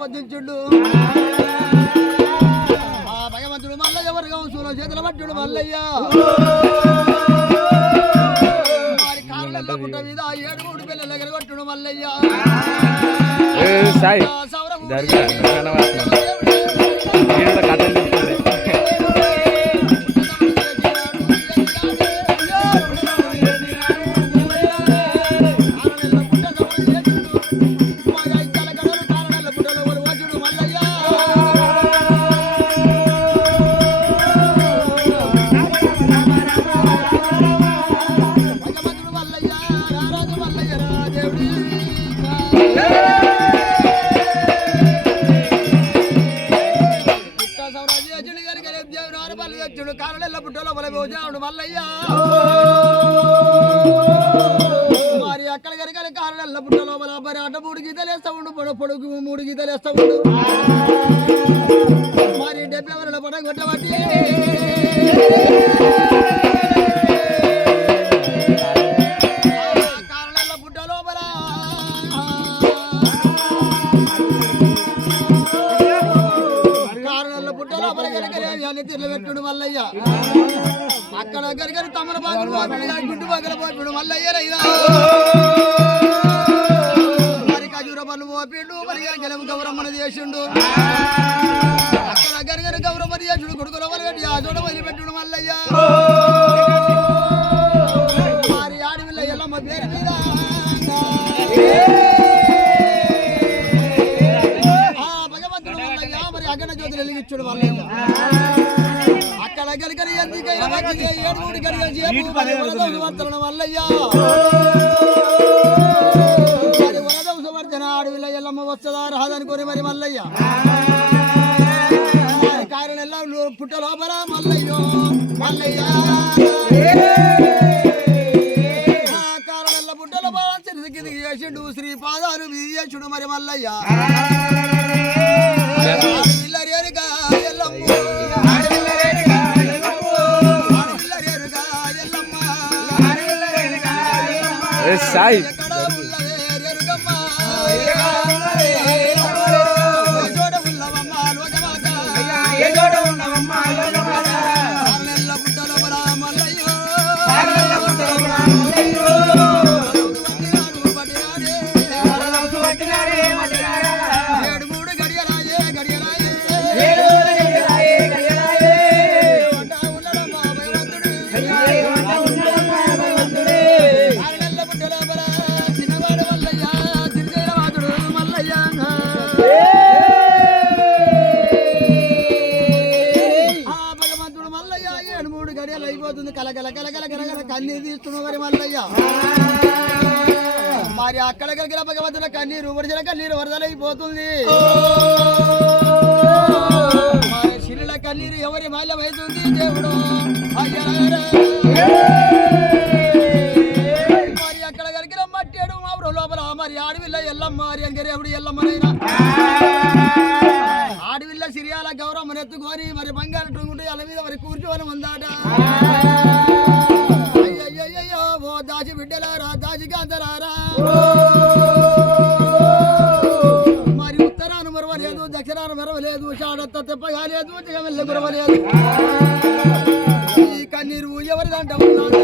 పొద్దుంచుండు ఆ భగవంతుడు మల్లయ్య వర్గం సూలో చేతుల పట్టుడు మల్లయ్య వారి కాళ్ళ పుట్ట మీద 7 పిల్లల దగ్గర కొట్టుడు మల్లయ్య కారణెల్ల పుట్టలో బలబోజాడు మల్లయ్య మరి అక్కడ కనుక కారణెల్ల పుట్టలో బల మరి అడ్డ 3 గీతలు వేస్తా ఉండు పొడుగు 3 గీతలు వేస్తా ఉండు మరి 70 వరల పడ కొట్టబట్టి కారణెల్ల పుట్టలో బల కారణెల్ల పుట్టలో బల కనుక తీర్లు పెట్టుడు మల్లయ్య అక్కడ గరిగరి తమల బాగులు గుడ్డు బాగల పోపిడు మల్లయ్య రైరా మరి ఖజూర పళ్ళు పోపిండు మరి గెలవు గౌరమ్మను చేసిండు అక్కడ గరిగరి గౌరమ్మ చేసుడు కొడుకుల వరగట్టి ఆ చోట వదిలిపెట్టుడు మల్లయ్య మరి ఆడవిల్ల ఎల్లమ్మ పేరు మీద భగవంతుడు మల్లయ్య మరి అగన జ్యోతులు వెలిగించుడు మల్లయ్య అక్కడ గరిగరి ఎందుకైనా మంచిది 7 గడిగలు మల్లయ్యా మరి వరదం సువర్ధన అడవిలో ఎల్లమ్మ వస్తుందా రాదనుకోని మరి మల్లయ్య కారణెల్లా పుట్ట లోపల మల్లయ్యో మల్లయ్య కారణెల్ల పుట్టలో బాగా కిందికి చేసిండు శ్రీ పాదాలు చేసిండు మరి మల్లయ్య సాయి కన్నీరు తీస్తున్న మరి మల్లయ్య మరి అక్కడ కలిగిన భగవంతుల కన్నీరు వరిజల కన్నీరు వరదలైపోతుంది మరి శిలుల కన్నీరు ఎవరి మాల్యమవుతుంది దేవుడు మరి అక్కడ కలిగిన మట్టేడు మా లోపల మరి ఆడవిల్ల ఎల్లమ్మ మరి అంగరేవుడు ఎల్లమ్మనైనా ఆడవిల్ల సిరియాల గౌరమ్మను ఎత్తుకొని మరి బంగారు టొంగుంటే అల మీద మరి కూర్చోని ఉందాట దాచి బిడ్డలారా దాచి కాంతలారా మరి ఉత్తరాన మరవలేదు దక్షిణాన మరవలేదు షాడత్త తెప్పగాలేదు జగమెల్ల మరవలేదు ఈ కన్నీరు ఎవరిదంట ఉన్నది